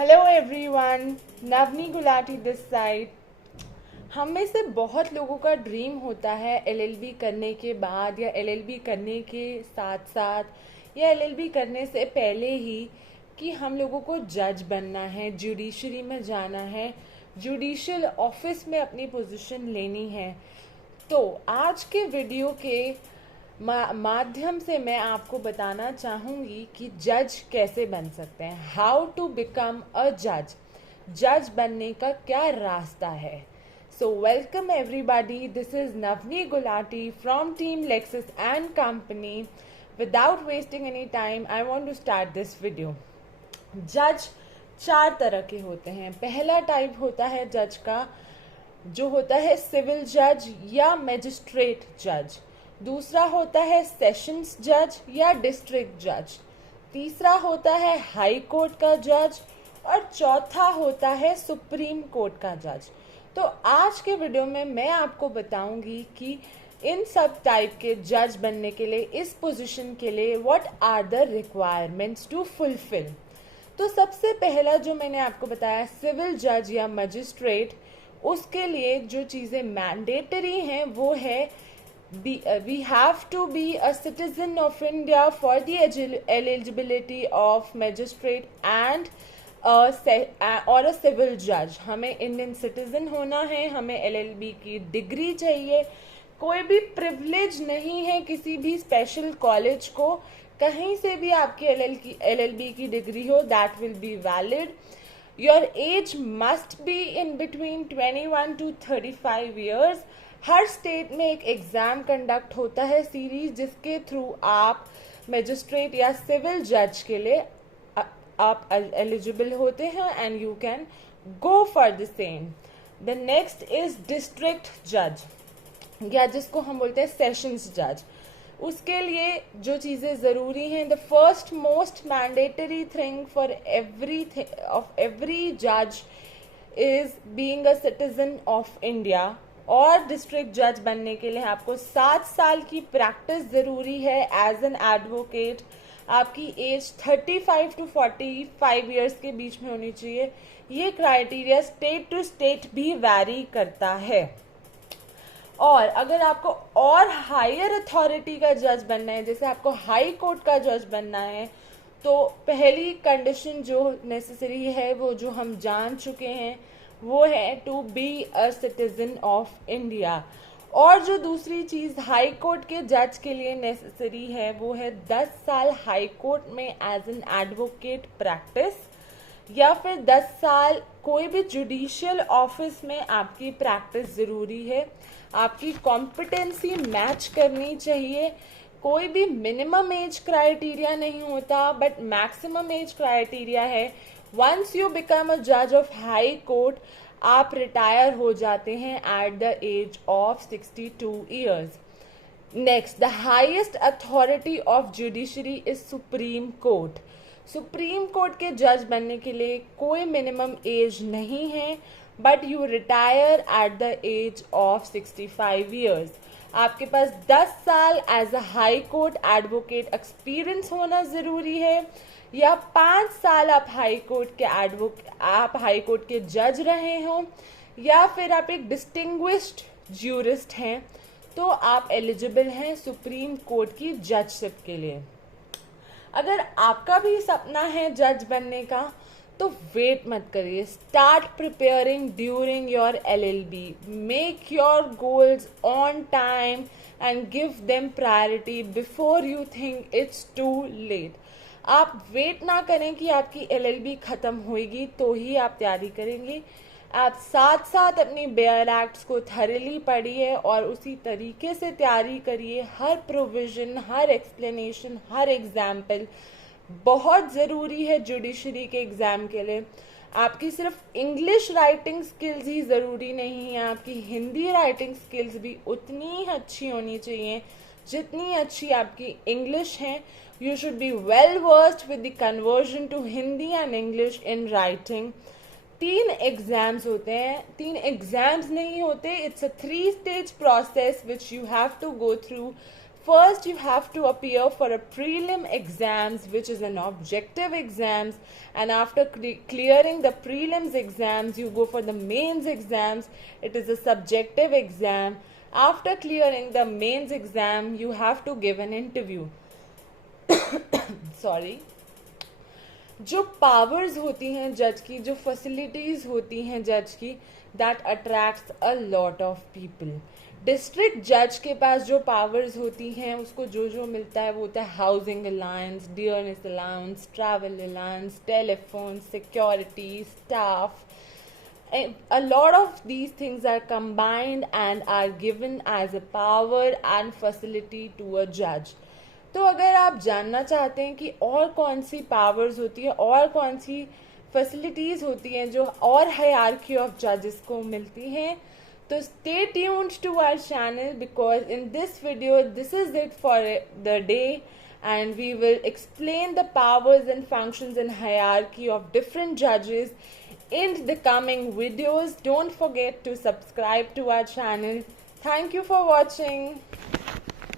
Hello everyone, Navni Gulati this side. हम में से बहुत लोगों का ड्रीम होता है एलएलबी करने के बाद या एलएलबी करने के साथ साथ या एलएलबी करने से पहले ही कि हम लोगों को जज बनना है, जुडिशरी में जाना है, जुडिशियल ऑफिस में अपनी पोजीशन लेनी है। तो आज के वीडियो के माध्यम से मैं आपको बताना चाहूँगी कि जज कैसे बन सकते हैं, हाउ टू बिकम अ जज। जज बनने का क्या रास्ता है। So welcome everybody, this is Navni Gulati from team Lexis and company. Without wasting any time I want to start this video. जज चार तरह के होते हैं। पहला टाइप होता है जज का, जो होता है सिविल जज या मजिस्ट्रेट जज। दूसरा होता है सेशंस जज या डिस्ट्रिक्ट जज। तीसरा होता है हाई कोर्ट का जज और चौथा होता है सुप्रीम कोर्ट का जज। तो आज के वीडियो में मैं आपको बताऊंगी कि इन सब टाइप के जज बनने के लिए, इस पोजीशन के लिए what are the requirements to fulfil. तो सबसे पहला जो मैंने आपको बताया सिविल जज या मजिस्ट्रेट, उसके लिए जो चीज़ें मैंडेटरी हैं वो है we have to be a citizen of India for the eligibility of magistrate and और a civil judge। हमें इंडियन सिटीजन होना है, हमें एलएलबी की डिग्री चाहिए। कोई भी प्रिविलेज नहीं है किसी भी स्पेशल कॉलेज को, कहीं से भी आपकी एलएलबी की डिग्री हो, that will be valid. Your age must be in between 21 to 35 years। Her state में एक एग्जाम कंडक्ट होता है सीरीज, जिसके थ्रू आप मजिस्ट्रेट या सिविल जज के लिए आप एलिजिबल होते हैं and you can go for the same. The next is district जज या जिसको हम बोलते हैं सेशंस जज। उसके लिए जो चीज़ें ज़रूरी हैं, the first most mandatory thing for every जज is being a citizen of India. और डिस्ट्रिक्ट जज बनने के लिए आपको 7 साल की प्रैक्टिस ज़रूरी है एज एन एडवोकेट। आपकी एज 35 to 45 ईयर्स के बीच में होनी चाहिए। ये क्राइटेरिया स्टेट टू स्टेट भी वैरी करता है। और अगर आपको और हायर अथॉरिटी का जज बनना है, जैसे आपको हाई कोर्ट का जज बनना है, तो पहली कंडीशन जो नेसेसरी है वो जो हम जान चुके हैं वो है to be a citizen of India. और जो दूसरी चीज़ हाई कोर्ट के जज के लिए नेसेसरी है वो है 10 साल हाई कोर्ट में एज एन एडवोकेट प्रैक्टिस, या फिर 10 साल कोई भी जुडिशियल ऑफिस में आपकी प्रैक्टिस ज़रूरी है। आपकी कॉम्पिटेंसी मैच करनी चाहिए। कोई भी मिनिमम एज क्राइटेरिया नहीं होता, बट मैक्सिमम एज क्राइटेरिया है। वंस यू बिकम अ जज ऑफ हाई कोर्ट, आप रिटायर हो जाते हैं at the age of 62 years. Next, the highest authority of judiciary is Supreme Court. Supreme Court के जज बनने के लिए कोई मिनिमम एज नहीं है, but you retire at the age of 65 years. आपके पास 10 साल as a high court advocate experience होना ज़रूरी है, या 5 साल आप हाई कोर्ट के जज रहे हों, या फिर आप एक डिस्टिंग्विश्ड ज्यूरिस्ट हैं, तो आप एलिजिबल हैं सुप्रीम कोर्ट की जजशिप के लिए। अगर आपका भी सपना है जज बनने का, तो वेट मत करिए, start preparing during your LLB. Make your goals on time and give them priority before you think it's too late. आप वेट ना करें कि आपकी एलएलबी खत्म होगी तो ही आप तैयारी करेंगे। आप साथ साथ अपनी बेयर एक्ट्स को थरली पढ़िए और उसी तरीके से तैयारी करिए। हर प्रोविजन, हर एक्सप्लेनेशन, हर एग्जाम्पल बहुत ज़रूरी है जुडिशरी के एग्ज़ाम के लिए। आपकी सिर्फ इंग्लिश राइटिंग स्किल्स ही ज़रूरी नहीं है, आपकी हिंदी राइटिंग स्किल्स भी उतनी ही अच्छी होनी चाहिए जितनी अच्छी आपकी इंग्लिश है। You should be well versed with the conversion to Hindi and English in writing. 3 exams होते हैं, 3 एग्जाम्स नहीं होते, it's a 3 stage process which you have to go through. first you have to appear for a prelim exams, which is an objective exams, and after clearing the prelims exams you go for the mains exams. It is a subjective exam. After clearing the mains exam you have to give an interview. Sorry. जो powers होती हैं जज की, जो facilities होती हैं जज की, that attracts a lot of people. District जज के पास जो पावर्स होती हैं उसको जो जो मिलता है वो होता है housing allowance, dearness allowance, travel allowance, telephone, security, staff. A lot of these things are combined and are given as a power and facility to a judge. तो अगर आप जानना चाहते हैं कि और कौन सी पावर्स होती है और कौन सी फैसिलिटीज़ होती हैं जो और हायरार्की ऑफ जजेस को मिलती हैं, तो stay tuned to our channel, because in this video this is it for the day, and we will explain the powers and functions and hierarchy of different judges in the coming videos. Don't forget to subscribe to our channel. Thank you for watching.